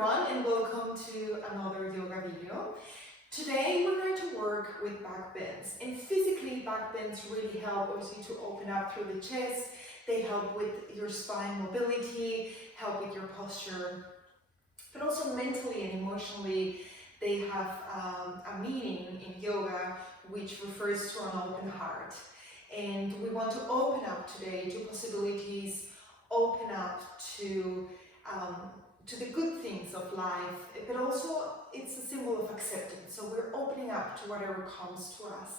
everyone, and welcome to another yoga video. Today we're going to work with back bends, and physically back bends really help obviously to open up through the chest. They help with your spine mobility, help with your posture, but also mentally and emotionally they have a meaning in yoga which refers to an open heart. And we want to open up today to possibilities, open up to the good things of life, but also it's a symbol of acceptance. So we're opening up to whatever comes to us.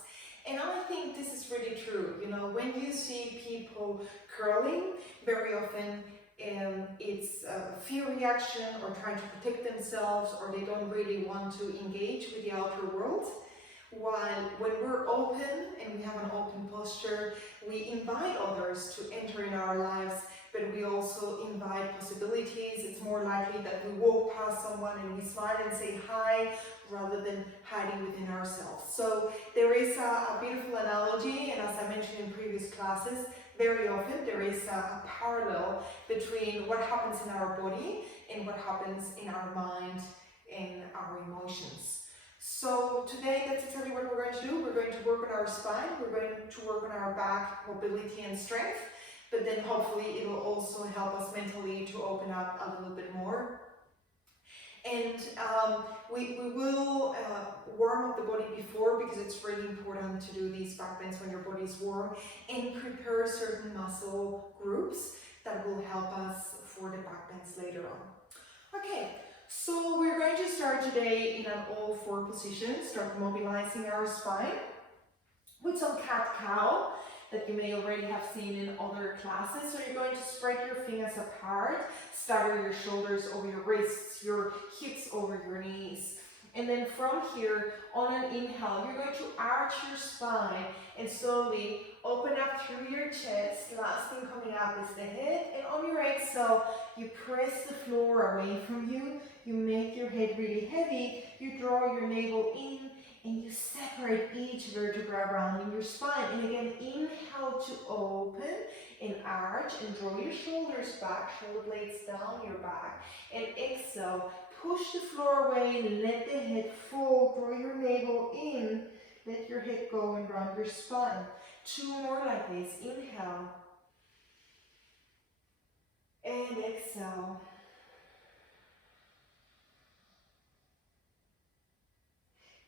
And I think this is really true. You know, when you see people curling, very often it's a fear reaction or trying to protect themselves, or they don't really want to engage with the outer world. While when we're open and we have an open posture, we invite others to enter in our lives, but we also invite possibilities. It's more likely that we walk past someone and we smile and say hi, rather than hiding within ourselves. So there is a beautiful analogy, and as I mentioned in previous classes, very often there is a parallel between what happens in our body and what happens in our mind and our emotions. So today, that's exactly what we're going to do. We're going to work on our spine, we're going to work on our back mobility and strength, but then hopefully it will also help us mentally to open up a little bit more. And we will warm up the body before, because it's really important to do these back bends when your body is warm, and prepare certain muscle groups that will help us for the back bends later on. Okay. So we're going to start today in an all-four position, start mobilizing our spine with some cat-cow that you may already have seen in other classes. So you're going to spread your fingers apart, stagger your shoulders over your wrists, your hips over your knees. And then from here, on an inhale, you're going to arch your spine and slowly open up through your chest. Last thing coming up is the head. And on your exhale, you press the floor away from you. You make your head really heavy. You draw your navel in and you separate each vertebra around in your spine. And again, inhale to open and arch and draw your shoulders back, shoulder blades down your back. And exhale, push the floor away and let the head fall. Draw your navel in, let your head go and round your spine. Two more like this. Inhale and exhale.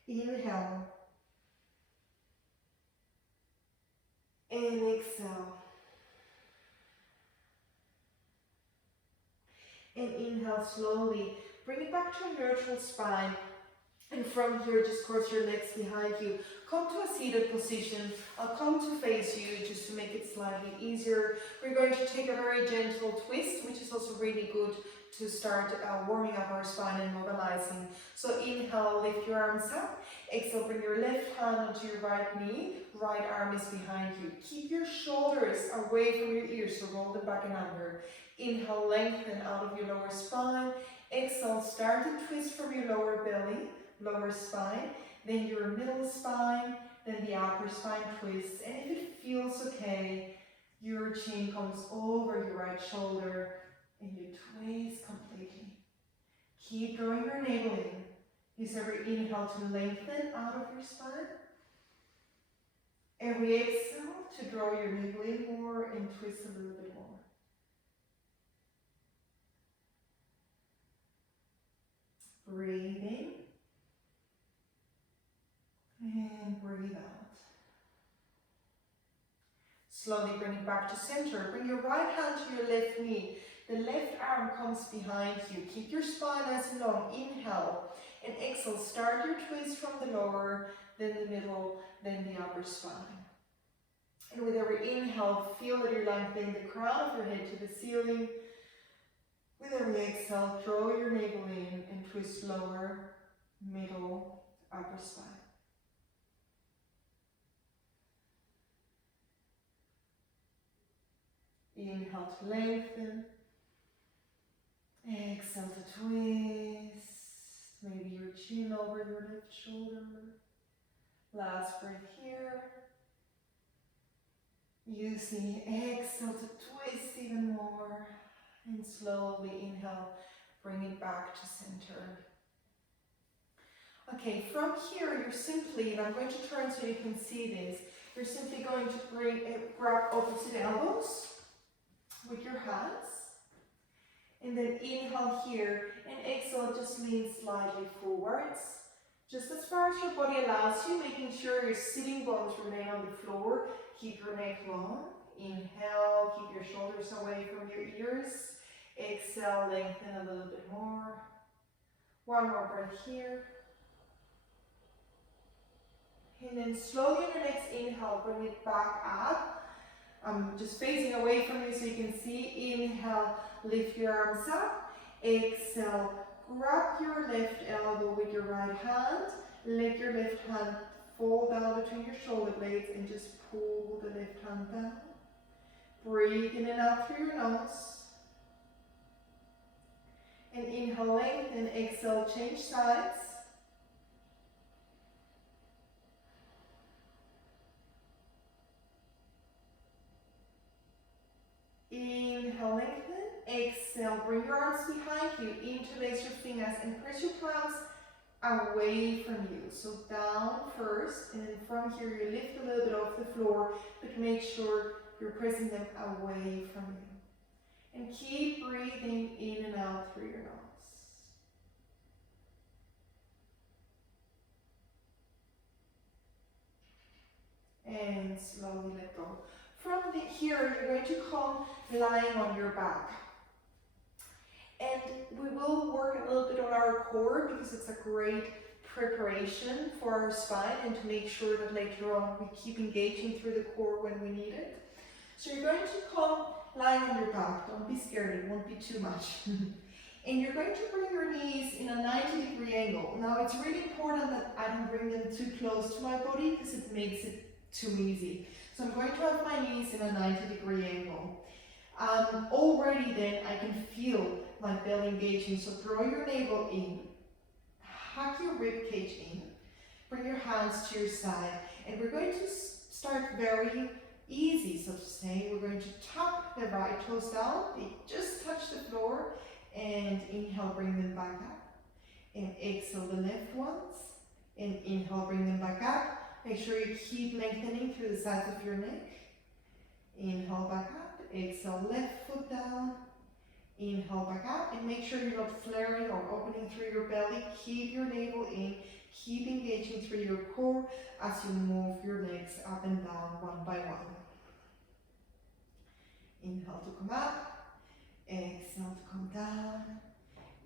Inhale and exhale. And inhale slowly. Bring it back to a neutral spine. And from here, just cross your legs behind you. Come to a seated position. I'll come to face you just to make it slightly easier. We're going to take a very gentle twist, which is also really good to start warming up our spine and mobilizing. So inhale, lift your arms up. Exhale, bring your left hand onto your right knee. Right arm is behind you. Keep your shoulders away from your ears, so roll them back and under. Inhale, lengthen out of your lower spine. Exhale, start to twist from your lower belly, lower spine, then your middle spine, then the upper spine twists. And if it feels okay, your chin comes over your right shoulder and you twist completely. Keep drawing your navel in. Use every inhale to lengthen out of your spine. Every exhale to draw your navel in more and twist a little bit more. Breathing. And breathe out. Slowly bring it back to center. Bring your right hand to your left knee. The left arm comes behind you. Keep your spine nice and long. Inhale and exhale. Start your twist from the lower, then the middle, then the upper spine. And with every inhale, feel that you're lengthening the crown of your head to the ceiling. With every exhale, draw your navel in and twist lower, middle, upper spine. Inhale to lengthen. Exhale to twist. Maybe your chin over your left shoulder. Last breath here. Using exhale to twist even more. And slowly inhale. Bring it back to center. Okay, from here you're simply, and I'm going to turn so you can see this, you're simply going to grab opposite elbows with your hands. And then inhale here, and exhale, just lean slightly forwards. Just as far as your body allows you, making sure your sitting bones remain on the floor. Keep your neck long. Inhale, keep your shoulders away from your ears. Exhale, lengthen a little bit more. One more breath here. And then slowly on your next inhale, bring it back up. I'm just facing away from you so you can see. Inhale, lift your arms up. Exhale, grab your left elbow with your right hand. Let your left hand fall down between your shoulder blades and just pull the left hand down. Breathe in and out through your nose. And inhale, lengthen. Exhale, change sides. Inhale, lengthen. Exhale, bring your arms behind you, interlace your fingers and press your palms away from you. So down first, and then from here you lift a little bit off the floor, but make sure you're pressing them away from you. And keep breathing in and out through your nose. And slowly let go. From here, you're going to come lying on your back. And we will work a little bit on our core because it's a great preparation for our spine and to make sure that later on we keep engaging through the core when we need it. So you're going to come lying on your back. Don't be scared, it won't be too much. And you're going to bring your knees in a 90-degree angle. Now it's really important that I don't bring them too close to my body because it makes it too easy. So I'm going to have my knees in a 90-degree angle. Already then I can feel my belly engaging, so draw your navel in, hug your rib cage in, bring your hands to your side, and we're going to start very easy, so to say. We're going to tuck the right toes down, they just touch the floor, and inhale, bring them back up, and exhale the left ones, and inhale, bring them back up. Make sure you keep lengthening through the sides of your neck. Inhale, back up. Exhale, left foot down. Inhale, back up. And make sure you're not flaring or opening through your belly. Keep your navel in. Keep engaging through your core as you move your legs up and down one by one. Inhale to come up. Exhale to come down.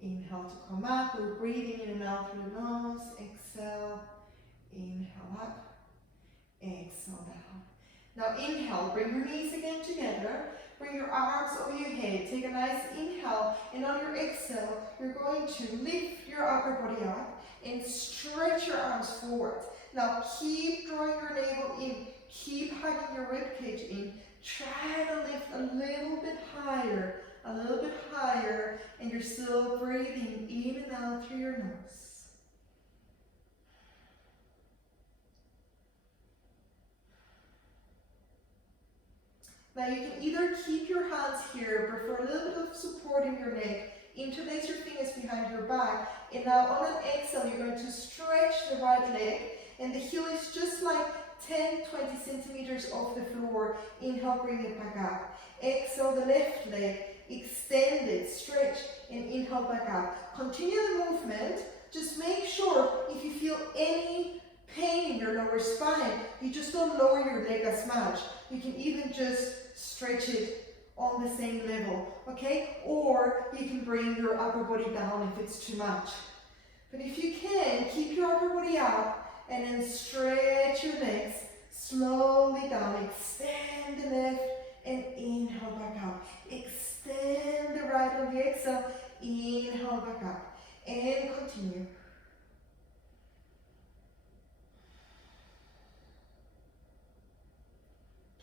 Inhale to come up. We're breathing in and out through the nose. Exhale. Inhale up. Exhale down. Now inhale, bring your knees again together, bring your arms over your head, take a nice inhale, and on your exhale, you're going to lift your upper body up and stretch your arms forward. Now keep drawing your navel in, keep hugging your ribcage in, try to lift a little bit higher, and you're still breathing in and out through your nose. Now you can either keep your hands here, but for a little bit of support in your neck, interlace your fingers behind your back, and now on an exhale, you're going to stretch the right leg, and the heel is just like 10-20 centimeters off the floor. Inhale, bring it back up. Exhale the left leg, extend it, stretch, and inhale back up. Continue the movement. Just make sure if you feel any pain in your lower spine, you just don't lower your leg as much. You can even just stretch it on the same level, okay? Or you can bring your upper body down if it's too much. But if you can, keep your upper body up and then stretch your legs slowly down. Extend the left and inhale back up. Extend the right on the exhale, inhale back up. And continue.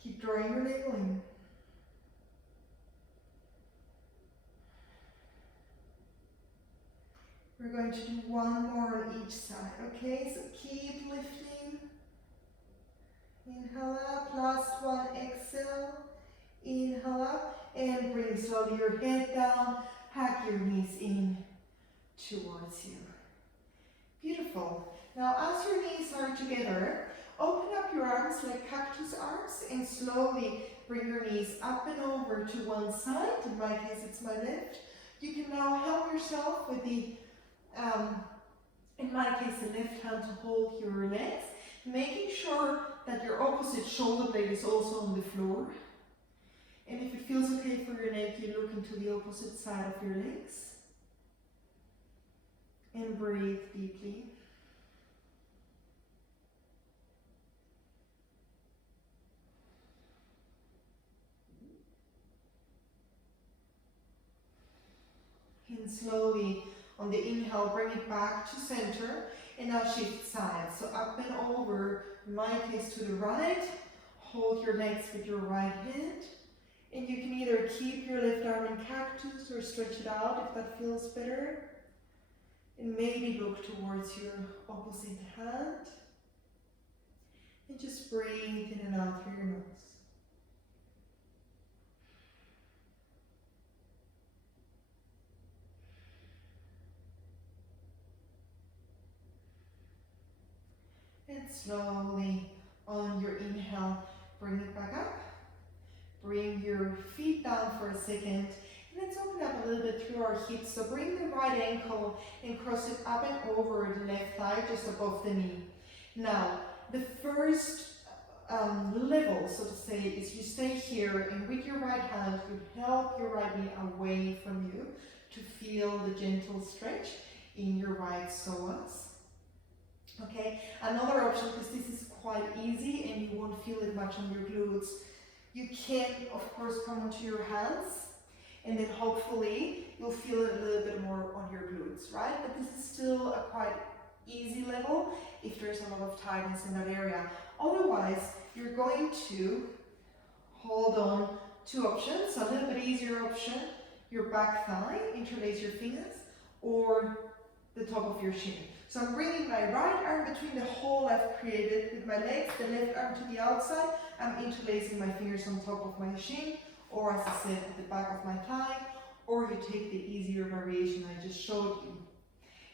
Keep drawing your navel in. We're going to do one more on each side, okay? So keep lifting. Inhale up, last one, exhale. Inhale up, and bring slowly your head down, hug your knees in. towards you. Beautiful. Now as your knees are together, open up your arms like cactus arms and slowly bring your knees up and over to one side. In my case it's my left. You can now help yourself with the, in my case the left hand to hold your legs, making sure that your opposite shoulder blade is also on the floor. And if it feels okay for your neck, you look into the opposite side of your legs. And breathe deeply. And slowly, on the inhale, bring it back to center. And now shift sides. So up and over, in my case to the right. Hold your legs with your right hand. And you can either keep your left arm in cactus or stretch it out if that feels better. And maybe look towards your opposite hand. And just breathe in and out through your nose. And slowly, on your inhale, bring it back up. Bring your feet down for a second. And let's open up a little bit through our hips. So bring the right ankle and cross it up and over the left thigh, just above the knee. Now, the first level, so to say, is you stay here and with your right hand, you help your right knee away from you to feel the gentle stretch in your right psoas. Okay, another option, because this is quite easy and you won't feel it much on your glutes, you can, of course, come onto your hands and then hopefully you'll feel it a little bit more on your glutes, right? But this is still a quite easy level if there's a lot of tightness in that area. Otherwise, you're going to hold on two options. So a little bit easier option, your back thigh, interlace your fingers, or the top of your shin. So I'm bringing my right arm between the hole I've created with my legs, the left arm to the outside. I'm interlacing my fingers on top of my shin, or as I said, at the back of my thigh, or you take the easier variation I just showed you.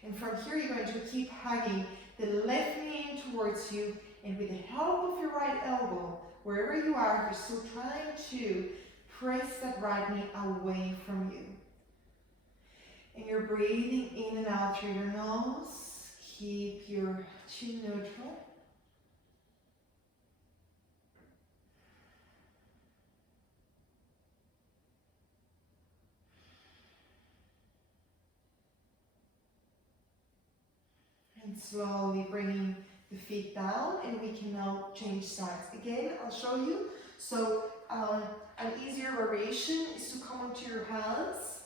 And from here, you're going to keep hugging the left knee in towards you, and with the help of your right elbow, wherever you are, you're still trying to press that right knee away from you. And you're breathing in and out through your nose. Keep your chin neutral. And slowly bringing the feet down, and we can now change sides. Again, I'll show you. So an easier variation is to come onto your hands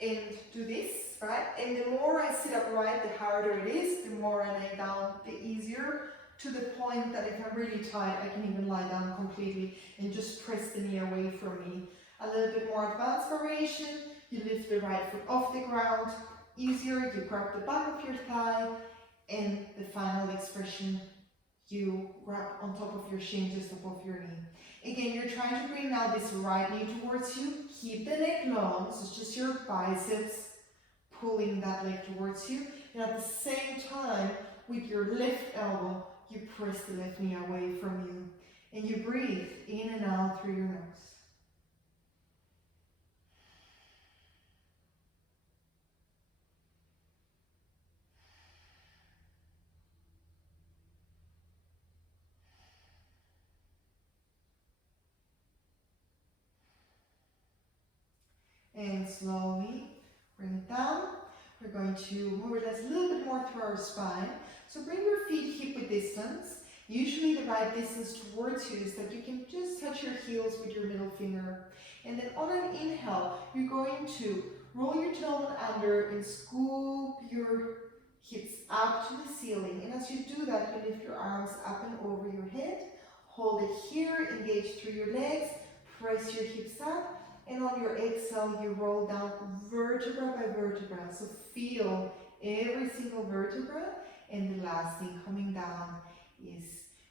and do this, right? And the more I sit upright, the harder it is. The more I lay down, the easier, to the point that if I'm really tight, I can even lie down completely and just press the knee away from me. A little bit more advanced variation, you lift the right foot off the ground. Easier, you grab the back of your thigh, and the final expression, you grab on top of your shin, just above your knee. Again, you're trying to bring now this right knee towards you. Keep the neck long, so it's just your biceps pulling that leg towards you. And at the same time, with your left elbow, you press the left knee away from you. And you breathe in and out through your nose. And slowly bring it down. We're going to move it a little bit more through our spine. So bring your feet hip width distance. Usually the right distance towards you is that you can just touch your heels with your middle finger. And then on an inhale, you're going to roll your tailbone under and scoop your hips up to the ceiling. And as you do that, you lift your arms up and over your head. Hold it here, engage through your legs, press your hips up. And on your exhale, you roll down vertebra by vertebra. So feel every single vertebra. And the last thing coming down is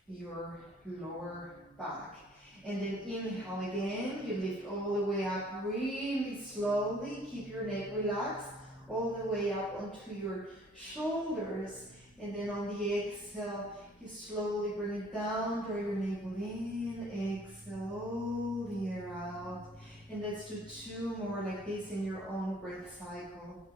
your lower back. And then inhale again. You lift all the way up really slowly. Keep your neck relaxed. all the way up onto your shoulders. And then on the exhale, you slowly bring it down, draw your navel in, exhale all the air out. And let's do 2 more like this in your own breath cycle.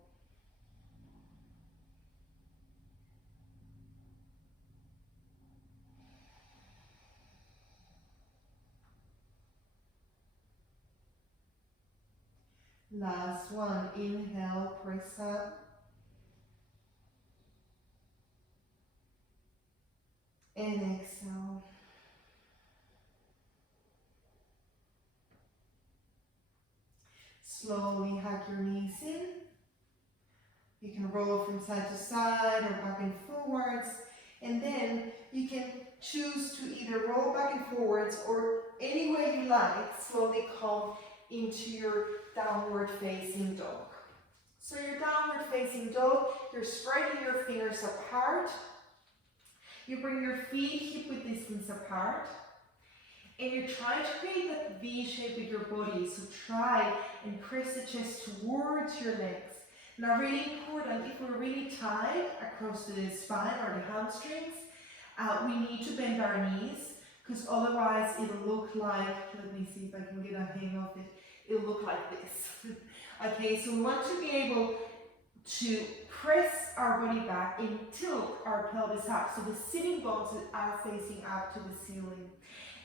Last one, inhale, press up. And exhale. Slowly hug your knees in. You can roll from side to side or back and forwards. And then you can choose to either roll back and forwards or any way you like, slowly come into your downward facing dog. So your downward facing dog, you're spreading your fingers apart. You bring your feet hip width distance apart. And you're trying to create that V shape with your body. So try and press the chest towards your legs. Now really important, if we're really tight across the spine or the hamstrings, we need to bend our knees, because otherwise it'll look like, let me see if I can get a hang of it, it'll look like this. Okay, so we want to be able to press our body back and tilt our pelvis up, so the sitting bones are facing up to the ceiling.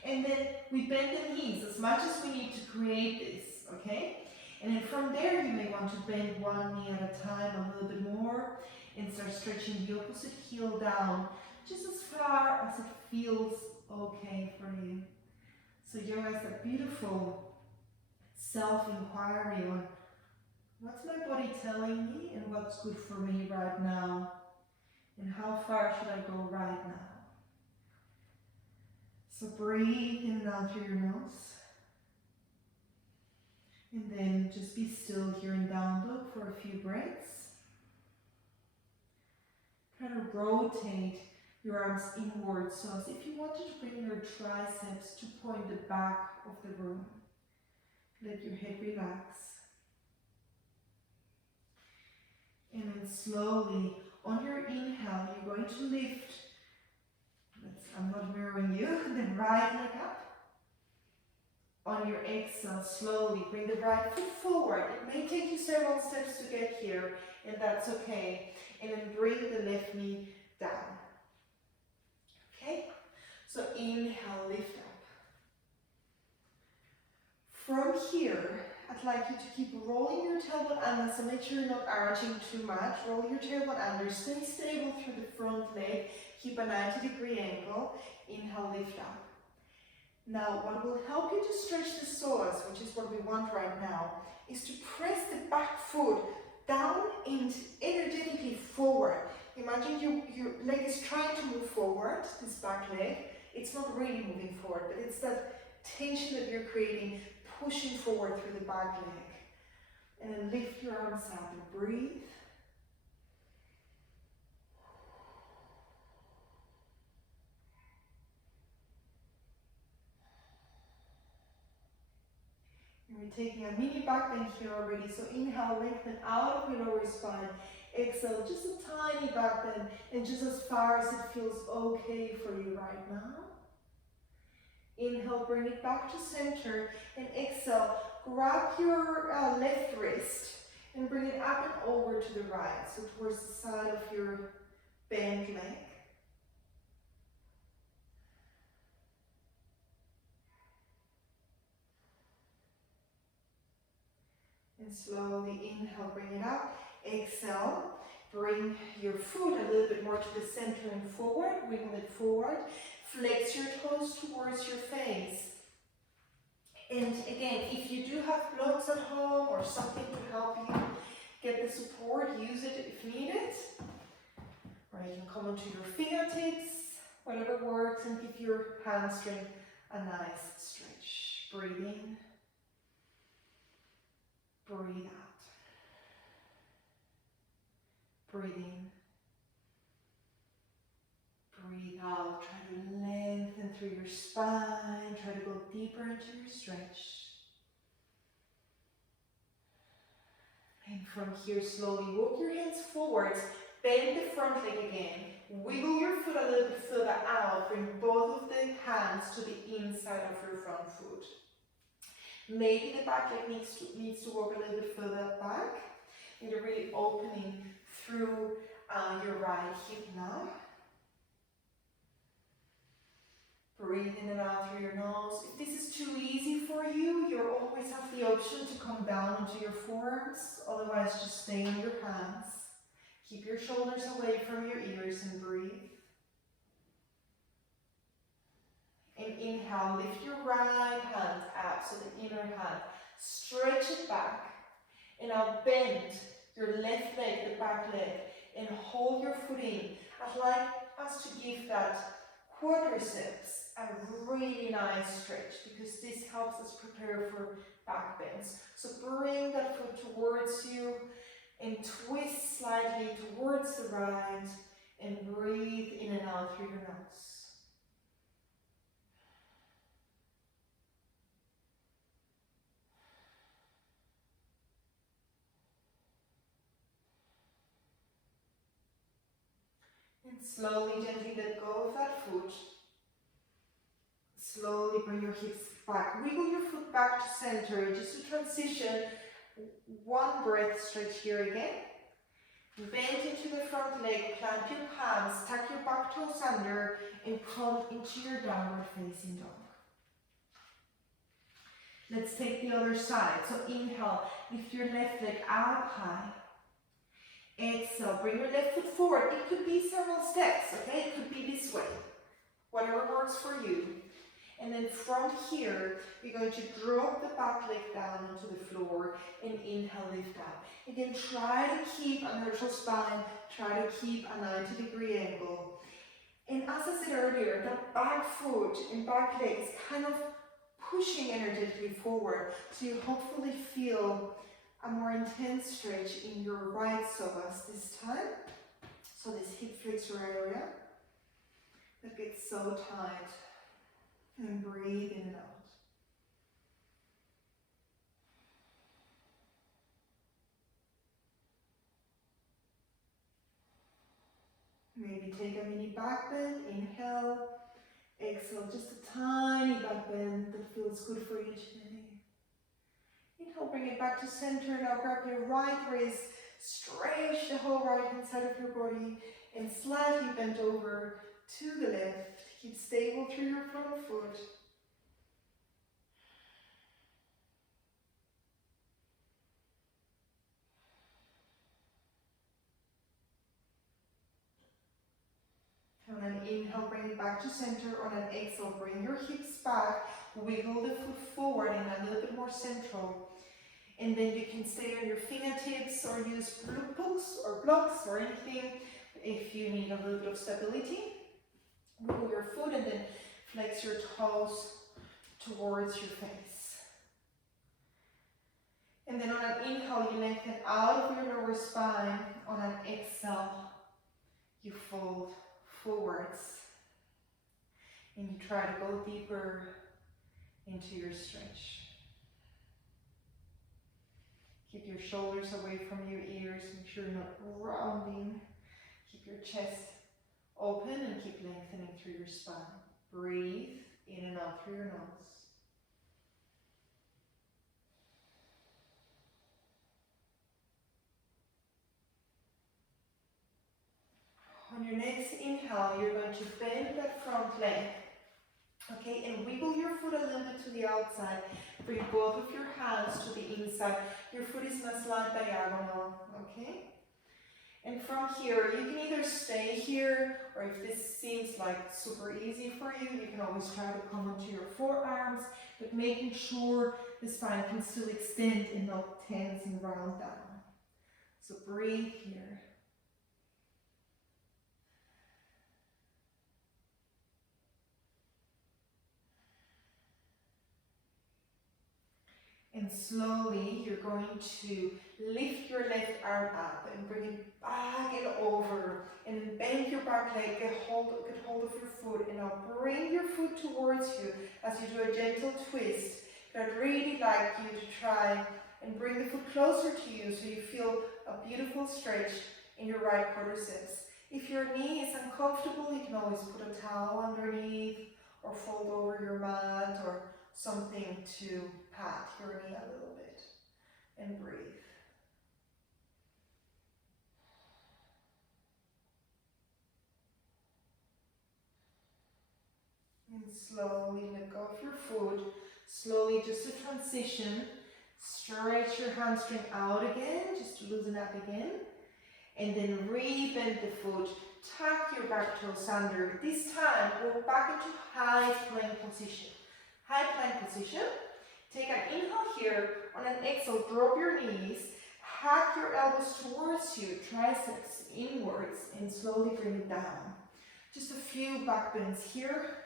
And then we bend the knees as much as we need to create this, okay? And then from there, you may want to bend one knee at a time a little bit more and start stretching the opposite heel down, just as far as it feels okay for you. So yoga is a beautiful self-inquiry on what's my body telling me and what's good for me right now, and how far should I go right now. So breathe in and out through your nose. And then just be still here in down dog for a few breaths. Try to rotate your arms inwards, so as if you wanted to bring your triceps to point the back of the room. Let your head relax. And then slowly, on your inhale, you're going to lift. I'm not mirroring you. Then right leg up. On your exhale, slowly bring the right foot forward. It may take you several steps to get here, and that's okay. And then bring the left knee down. Okay? So inhale, lift up. From here, I'd like you to keep rolling your tailbone under, so make sure you're not arching too much. Roll your tailbone under, stay stable through the front leg. Keep a 90-degree angle. Inhale, lift up. Now, what will help you to stretch the psoas, which is what we want right now, is to press the back foot down and energetically forward. Imagine your leg is trying to move forward, this back leg. It's not really moving forward, but it's that tension that you're creating, pushing forward through the back leg. And then lift your arms up and breathe. We're taking a mini back bend here already, so inhale, lengthen out of your lower spine. Exhale, just a tiny back bend, and just as far as it feels okay for you right now. Inhale, bring it back to center, and exhale, grab your left wrist and bring it up and over to the right, so towards the side of your bent leg. And slowly inhale, bring it up. Exhale, bring your foot a little bit more to the center and forward. Wiggle it forward. Flex your toes towards your face. And again, if you do have blocks at home or something to help you get the support, use it if needed. Or you can come onto your fingertips, whatever works, and give your hamstring a nice stretch. Breathe in. Breathe out. Breathe in. Breathe out. Try to lengthen through your spine. Try to go deeper into your stretch. And From here, slowly walk your hands forwards, bend the front leg again, wiggle your foot a little bit further out, bring both of the hands to the inside of your front foot. Maybe the back leg needs to walk a little bit further back, and you're really opening through your right hip now. Breathe in and out through your nose. If this is too easy for you, you always have the option to come down onto your forearms. Otherwise, just stay on your hands. Keep your shoulders away from your ears and breathe. And inhale, lift your right hand up, so the inner hand. Stretch it back. And now bend your left leg, the back leg, and hold your foot in. I'd like us to give that quadriceps a really nice stretch, because this helps us prepare for back bends. So bring that foot towards you and twist slightly towards the right and breathe in and out through your nose. And slowly, gently let go of that foot. Slowly bring your hips back. Wiggle your foot back to center, just to transition. One breath, stretch here again. Bend into the front leg, plant your palms, tuck your back toes under, and come into your downward facing dog. Let's take the other side. So inhale, lift your left leg up high. Exhale, bring your left foot forward. It could be several steps, okay? It could be this way. Whatever works for you. And then from here, you're going to drop the back leg down onto the floor and inhale, lift up. Again, try to keep a neutral spine, try to keep a 90-degree angle. And as I said earlier, that back foot and back leg is kind of pushing energetically forward, so you hopefully feel a more intense stretch in your right psoas this time. So this hip flexor area that gets so tight. And breathe in and out. Maybe take a mini back bend. Inhale. Exhale, just a tiny back bend that feels good for you today. Inhale, bring it back to center. Now grab your right wrist. Stretch the whole right hand side of your body. And slightly bend over to the left. Keep stable through your front foot. On an inhale, bring it back to center. On an exhale, bring your hips back. Wiggle the foot forward and a little bit more central. And then you can stay on your fingertips or use books or blocks or anything if you need a little bit of stability. Wiggle your foot and then flex your toes towards your face. And then on an inhale, you lengthen out of your lower spine. On an exhale, you fold forwards. And you try to go deeper into your stretch. Keep your shoulders away from your ears. Make sure you're not rounding. Keep your chest open and keep lengthening through your spine. Breathe in and out through your nose. On your next inhale, you're going to bend that front leg. Okay, and wiggle your foot a little bit to the outside. Bring both of your hands to the inside. Your foot is in a slight diagonal, okay? And from here, you can either stay here, or if this seems like super easy for you, you can always try to come onto your forearms, but making sure the spine can still extend and not tense and round down. So breathe here. And slowly, you're going to lift your left arm up and bring it back and over. And then bend your back leg, get hold of your foot. And now bring your foot towards you as you do a gentle twist. I'd really like you to try and bring the foot closer to you so you feel a beautiful stretch in your right quadriceps. If your knee is uncomfortable, you can always put a towel underneath or fold over your mat or something to pat your knee a little bit. And breathe. And slowly let go of your foot. Slowly, just a transition. Stretch your hamstring out again, just to loosen up again. And then rebend the foot. Tuck your back toes under. This time, go back into high plank position. High plank position. Take an inhale here. On an exhale, drop your knees. Hack your elbows towards you. Triceps inwards. And slowly bring it down. Just a few back bends here.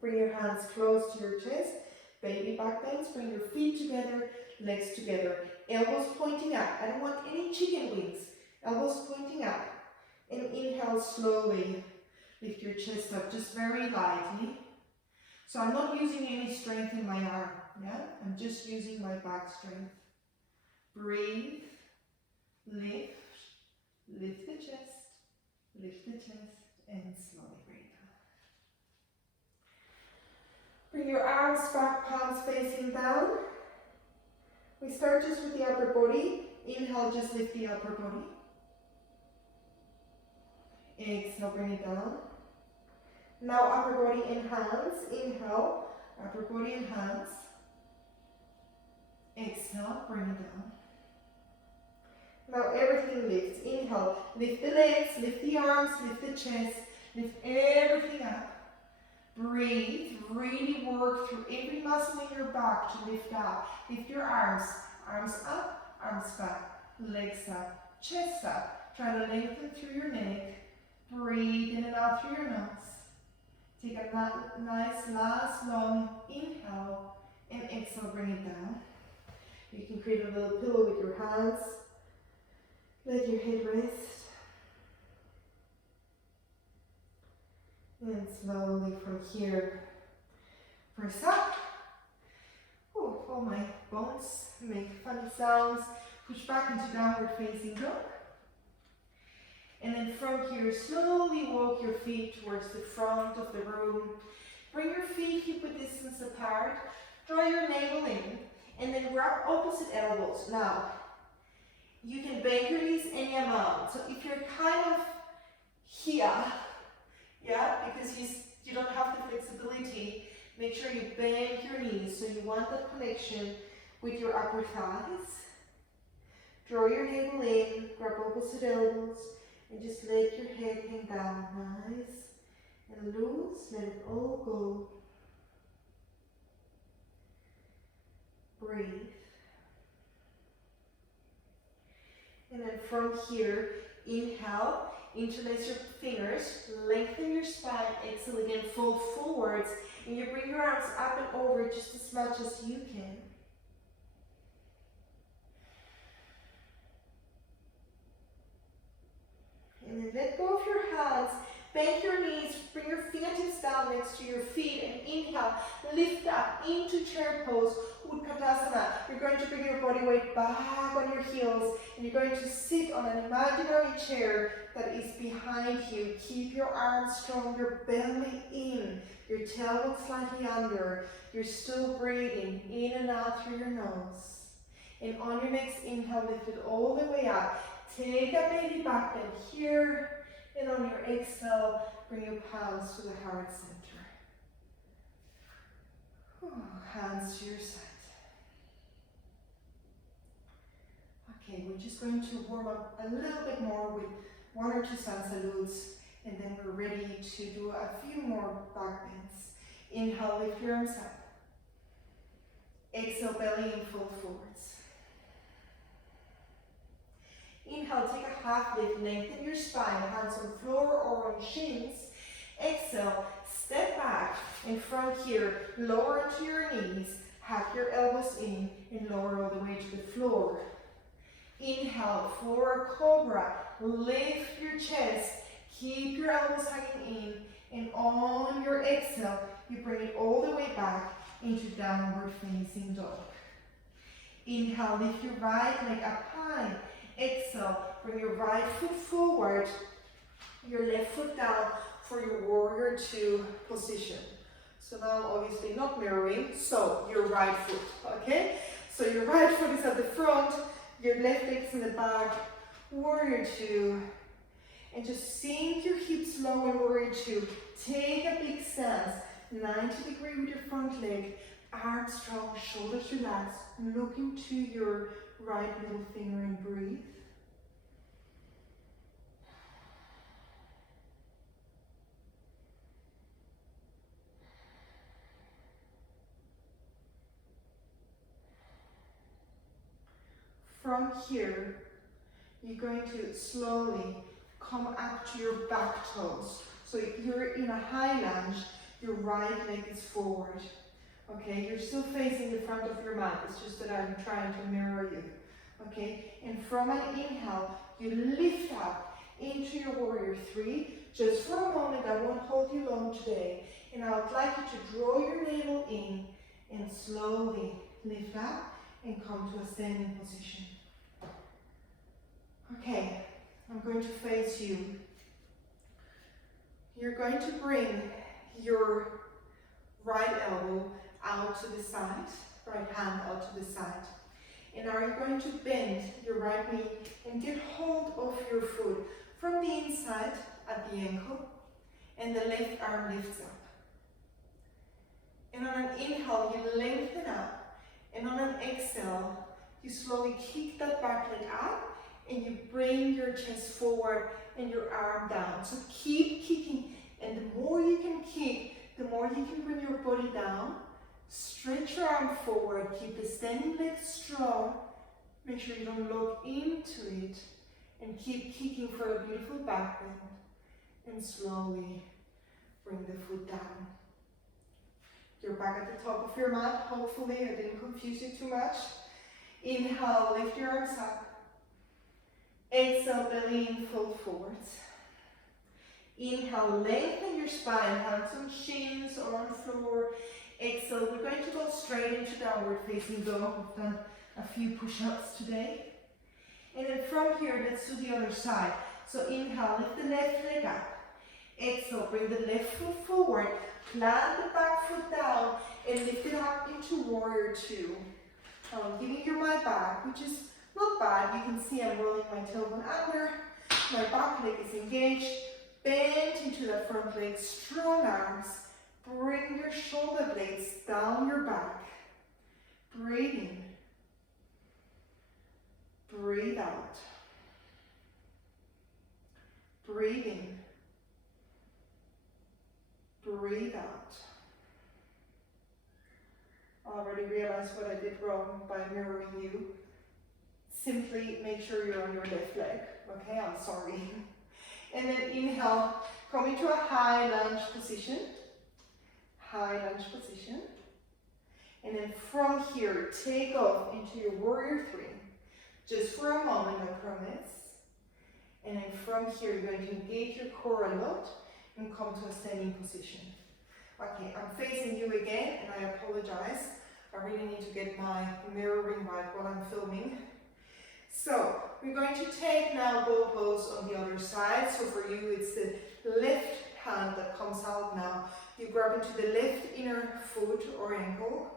Bring your hands close to your chest. Baby back bends. Bring your feet together. Legs together. Elbows pointing up. I don't want any chicken wings. Elbows pointing up. And inhale slowly. Lift your chest up just very lightly. So I'm not using any strength in my arm. Yeah? I'm just using my back strength. Breathe. Lift. Lift the chest. Lift the chest. And slowly breathe. Bring your arms back, palms facing down. We start just with the upper body. Inhale, just lift the upper body. Exhale, bring it down. Now upper body and hands. Inhale, upper body and hands. Exhale, bring it down. Now everything lifts. Inhale, lift the legs, lift the arms, lift the chest, lift everything up. Breathe, really work through every muscle in your back to lift up. Lift your arms, arms up, arms back, legs up, chest up. Try to lengthen through your neck. Breathe in and out through your nose. Take a nice last long inhale and exhale, bring it down. You can create a little pillow with your hands. Let your head rest. And slowly from here, press up. Ooh, all my bones make funny sounds. Push back into downward facing dog. And then from here, slowly walk your feet towards the front of the room. Bring your feet hip width distance apart. Draw your navel in. And then grab opposite elbows. Now, you can bend your knees any amount. So if you're kind of here, yeah, because you don't have the flexibility, make sure you bend your knees. So you want that connection with your upper thighs. Draw your navel in, grab opposite elbows, and just let your head hang down. Nice and loose, let it all go. Breathe. And then from here, inhale, interlace your fingers, lengthen your spine, exhale again, fold forwards, and you bring your arms up and over just as much as you can. And then let go of your hands, bend your knees, bring your fingertips down next to your feet, and inhale, lift up into chair pose, Utkatasana. You're going to bring your body weight back on your heels, and you're going to sit on an imaginary chair that is behind you. Keep your arms strong, your belly in, your tailbone slightly under. You're still breathing in and out through your nose. And on your next inhale, lift it all the way up. Take a baby back bend here, and on your exhale, bring your palms to the heart center. Hands to your side. Okay, we're just going to warm up a little bit more with 1 or 2 sun salutes, and then we're ready to do a few more back bends. Inhale, lift your arms up. Exhale, belly and fold forwards. Inhale, take a half lift, lengthen your spine, hands on floor or on shins. Exhale, step back, and from here, lower to your knees, hack your elbows in, and lower all the way to the floor. Inhale, for cobra, lift your chest, keep your elbows hanging in, and on your exhale, you bring it all the way back, into downward facing dog. Inhale, lift your right leg up high. Exhale, bring your right foot forward, your left foot down for your warrior two position. So now obviously not mirroring, so your right foot, okay? So your right foot is at the front, your left leg is in the back, warrior two. And just sink your hips low in warrior two. Take a big stance, 90-degree with your front leg, arms strong, shoulders relaxed. Look into your right middle finger and breathe. From here, you're going to slowly come up to your back toes. So you're in a high lunge, your right leg is forward. Okay, you're still facing the front of your mat, it's just that I'm trying to mirror you. Okay, and from an inhale, you lift up into your warrior three. Just for a moment, I won't hold you long today. And I would like you to draw your navel in and slowly lift up and come to a standing position. Okay, I'm going to face you. You're going to bring your right elbow out to the side, right hand out to the side. And now you're going to bend your right knee and get hold of your foot from the inside at the ankle, and the left arm lifts up. And on an inhale, you lengthen up, and on an exhale, you slowly kick that back leg up, and you bring your chest forward and your arm down. So keep kicking, and the more you can kick, the more you can bring your body down. Stretch your arm forward, keep the standing leg strong. Make sure you don't look into it, and keep kicking for a beautiful back bend. And slowly bring the foot down. You're back at the top of your mat. Hopefully I didn't confuse you too much. Inhale, lift your arms up. Exhale, belly in, fold forwards. Inhale, lengthen your spine, hands on shins or on floor. Exhale, we're going to go straight into downward facing dog. We've done a few push-ups today. And then from here, let's do the other side. So inhale, lift the left leg up. Exhale, bring the left foot forward, plant the back foot down, and lift it up into warrior two. Now I'm giving you my back, which is not bad. You can see I'm rolling my tailbone under. My back leg is engaged. Bend into that front leg, strong arms. Bring your shoulder blades down your back. Breathe in. Breathe out. Breathe in. Breathe out. I already realized what I did wrong by mirroring you. Simply make sure you're on your left leg. Okay, I'm sorry. And then inhale, come into a high lunge position. High lunge position. And then from here, take off into your warrior three. Just for a moment, I promise. And then from here, you're going to engage your core a lot and come to a standing position. Okay, I'm facing you again, and I apologize. I really need to get my mirroring right while I'm filming. So, we're going to take now bow pose on the other side. So for you, it's the left hand that comes out now. You grab into the left inner foot or ankle.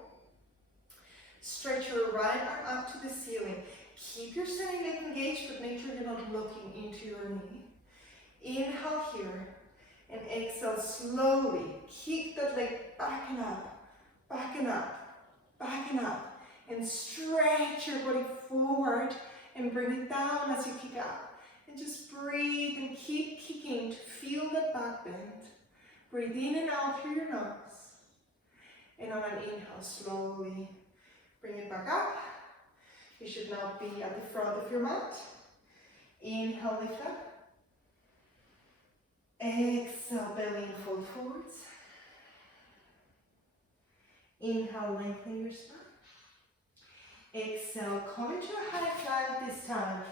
Stretch your right arm up to the ceiling. Keep your standing leg engaged, but make sure you're not looking into your knee. Inhale here, and exhale slowly. Kick that leg back and up, back and up, back and up. And stretch your body forward and bring it down as you kick up. And just breathe and keep kicking to feel that back bend. Breathe in and out through your nose. And on an inhale, slowly bring it back up. You should now be at the front of your mat. Inhale, lift up. Exhale, belly and fold forwards. Inhale, lengthen your spine. Exhale, come into a high plank this time.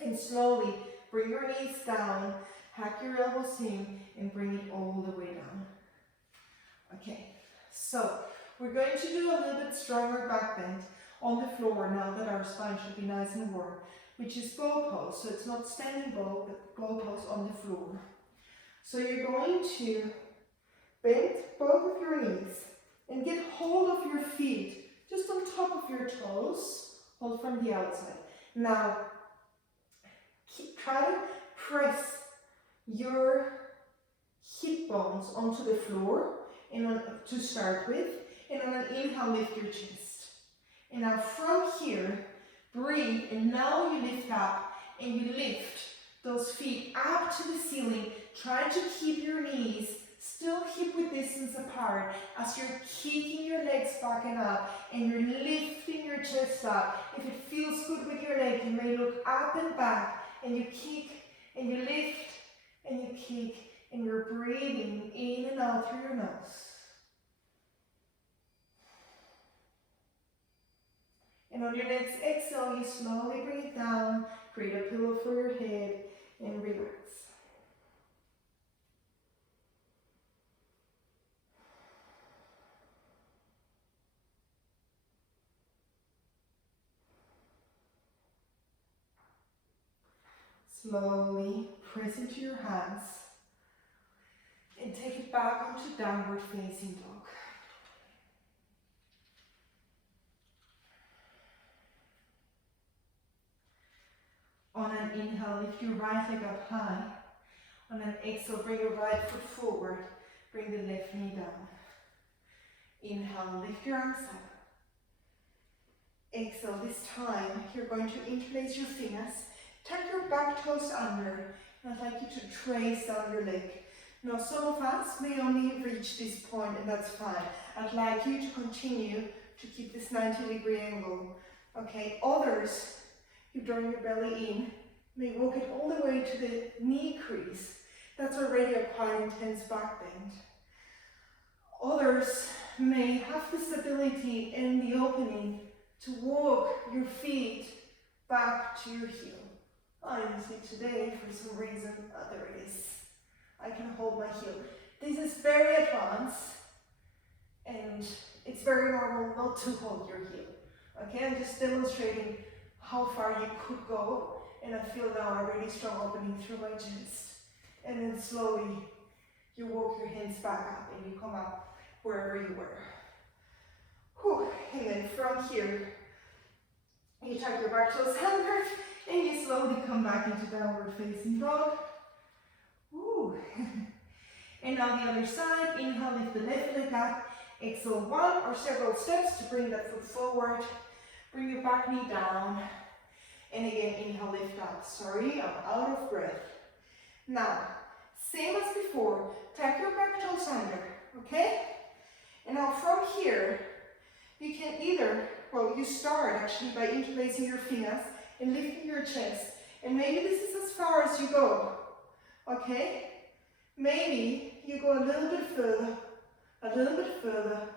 And slowly bring your knees down, hack your elbows in, and bring it all the way down. Okay, so We're going to do a little bit stronger back bend on the floor now that our spine should be nice and warm, which is bow pose. So it's not standing bow, but bow pose on the floor. So you're going to bend both of your knees and get hold of your feet just on top of your toes. Hold from the outside. Now, try to press your hip bones onto the floor and to start with. And on an inhale, lift your chest. And now from here, breathe, and now you lift up and you lift those feet up to the ceiling. Try to keep your knees still hip-width distance apart as you're kicking your legs back and up and you're lifting your chest up. If it feels good with your leg, you may look up and back and you kick and you lift and you kick and you're breathing in and out through your nose. And on your next exhale, you slowly bring it down, create a pillow for your head, and relax. Slowly press into your hands and take it back onto downward facing dog. On an inhale, lift your right leg up high. On an exhale, bring your right foot forward. Bring the left knee down. Inhale, lift your arms up. Exhale, this time you're going to interlace your fingers. Tuck your back toes under. And I'd like you to trace down your leg. Now, some of us may only reach this point, and that's fine. I'd like you to continue to keep this 90-degree angle. Okay, others, you draw your belly in, may walk it all the way to the knee crease. That's already a quite intense back bend. Others may have the stability and the opening to walk your feet back to your heel. I use it today for some reason. There it is. I can hold my heel. This is very advanced and it's very normal not to hold your heel. Okay, I'm just demonstrating how far you could go, and I feel now a really strong opening through my chest. And then slowly you walk your hands back up and you come up wherever you were. Whew. And then from here, you tuck your back toes under and you slowly come back into downward facing dog. Woo. And now the other side, inhale, lift the left leg up. Exhale, one or several steps to bring that foot forward. Bring your back knee down. And again, inhale, lift up. Sorry, I'm out of breath. Now, same as before, tuck your back toes under, okay? And now from here, you can either, well, you start actually by interlacing your fingers and lifting your chest. And maybe this is as far as you go, okay? Maybe you go a little bit further,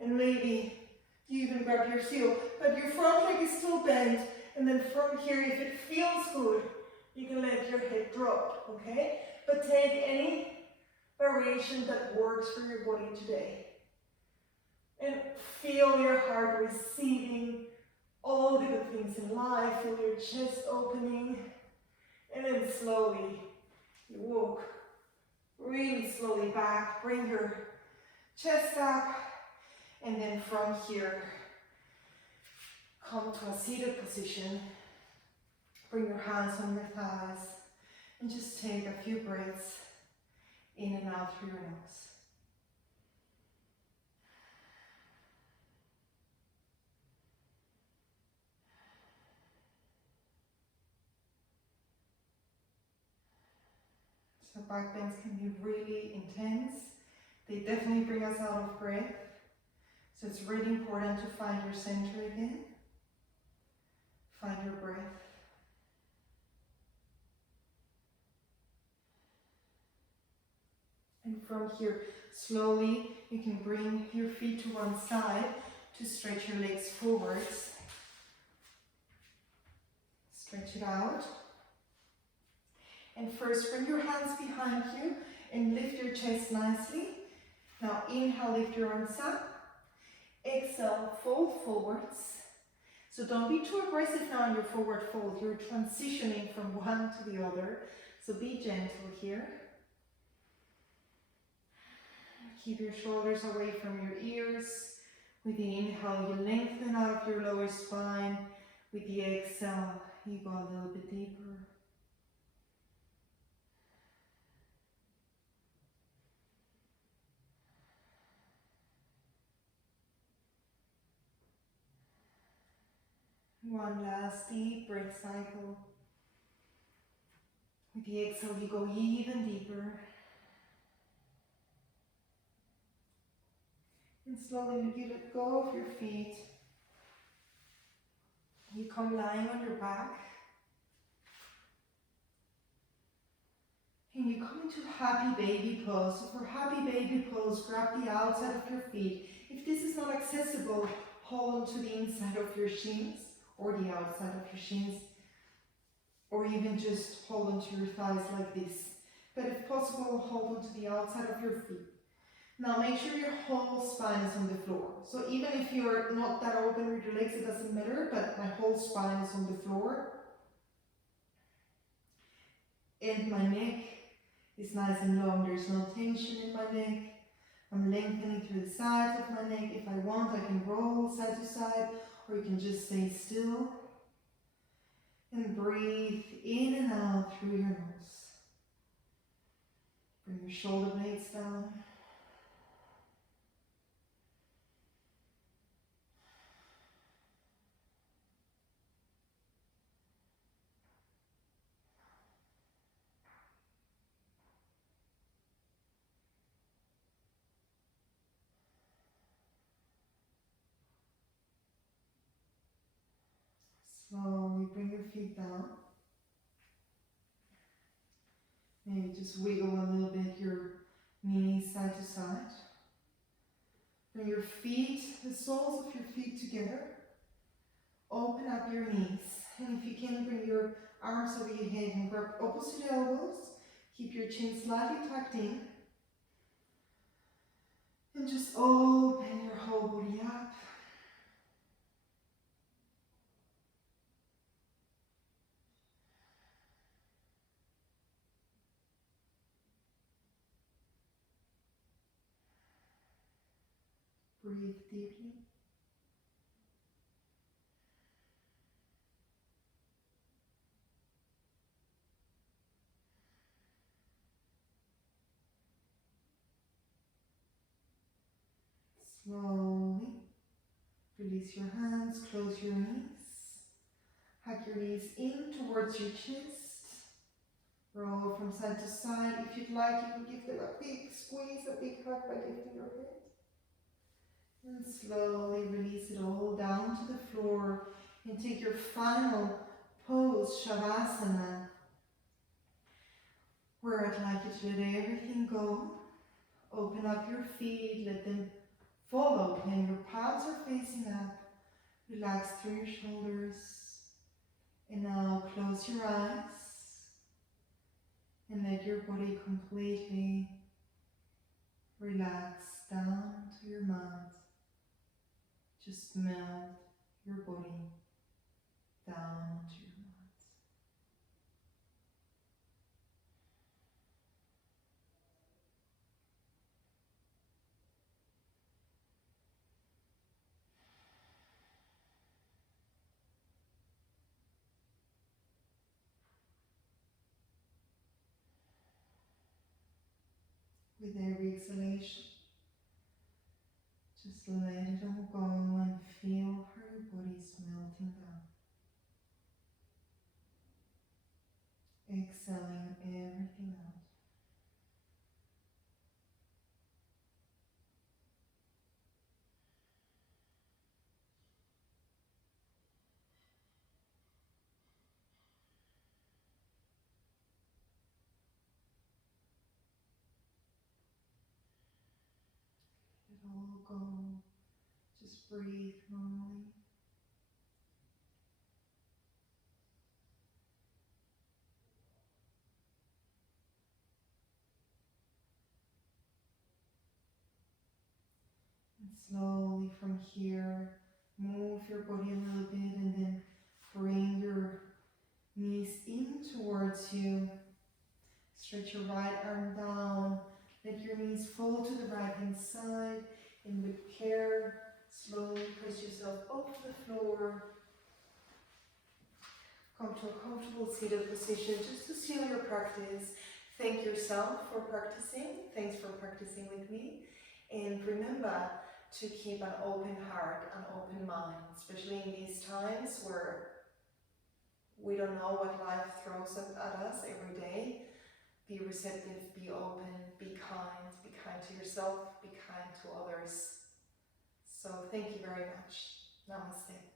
and maybe you even grab your heel, but your front leg is still bent, and then from here, if it feels good, you can let your head drop, okay? But take any variation that works for your body today. And feel your heart receiving all the good things in life, feel your chest opening, and then slowly you walk really slowly back, bring your chest up, and then from here, come to a seated position. Bring your hands on your thighs, and just take a few breaths in and out through your nose. So back bends can be really intense. They definitely bring us out of breath. So it's really important to find your center again. Find your breath. And from here, slowly, you can bring your feet to one side to stretch your legs forwards. Stretch it out. And first, bring your hands behind you and lift your chest nicely. Now, inhale, lift your arms up. Exhale, fold forwards. So don't be too aggressive now in your forward fold. You're transitioning from one to the other. So be gentle here. Keep your shoulders away from your ears. With the inhale, you lengthen out of your lower spine. With the exhale, you go a little bit deeper. One last deep breath cycle. With the exhale, you go even deeper. And slowly you let go of your feet. You come lying on your back. And you come into happy baby pose. So for happy baby pose, grab the outside of your feet. If this is not accessible, hold on to the inside of your shins or the outside of your shins. Or even just hold on to your thighs like this. But if possible, hold on to the outside of your feet. Now make sure your whole spine is on the floor. So even if you're not that open with your legs, it doesn't matter, but my whole spine is on the floor. And my neck is nice and long. There's no tension in my neck. I'm lengthening through the sides of my neck. If I want, I can roll side to side, or you can just stay still. And breathe in and out through your nose. Bring your shoulder blades down. Slowly bring your feet down. Maybe just wiggle a little bit your knees side to side. Bring your feet, the soles of your feet together. Open up your knees. And if you can, bring your arms over your head and grab opposite elbows. Keep your chin slightly tucked in. And just open your whole body up. Breathe deeply. Slowly release your hands, close your knees. Hug your knees in towards your chest. Roll from side to side. If you'd like, you can give them a big squeeze, a big hug by lifting your head. And slowly release it all down to the floor and take your final pose, Shavasana, where I'd like you to let everything go. Open up your feet, let them fall open. Your palms are facing up. Relax through your shoulders. And now close your eyes and let your body completely relax down to your mat. Just melt your body down to your mat. With every exhalation, just let it all go and feel how your body's melting down. Exhaling everything out. Let it all go. Just breathe normally. And slowly from here, move your body a little bit and then bring your knees in towards you. Stretch your right arm down. Let your knees fall to the right hand side. And with care, slowly press yourself off the floor. Come to a comfortable seated position just to seal your practice. Thank yourself for practicing. Thanks for practicing with me. And remember to keep an open heart, an open mind, especially in these times where we don't know what life throws at us every day. Be receptive, be open, be kind to yourself, be kind to others. So thank you very much. Namaste.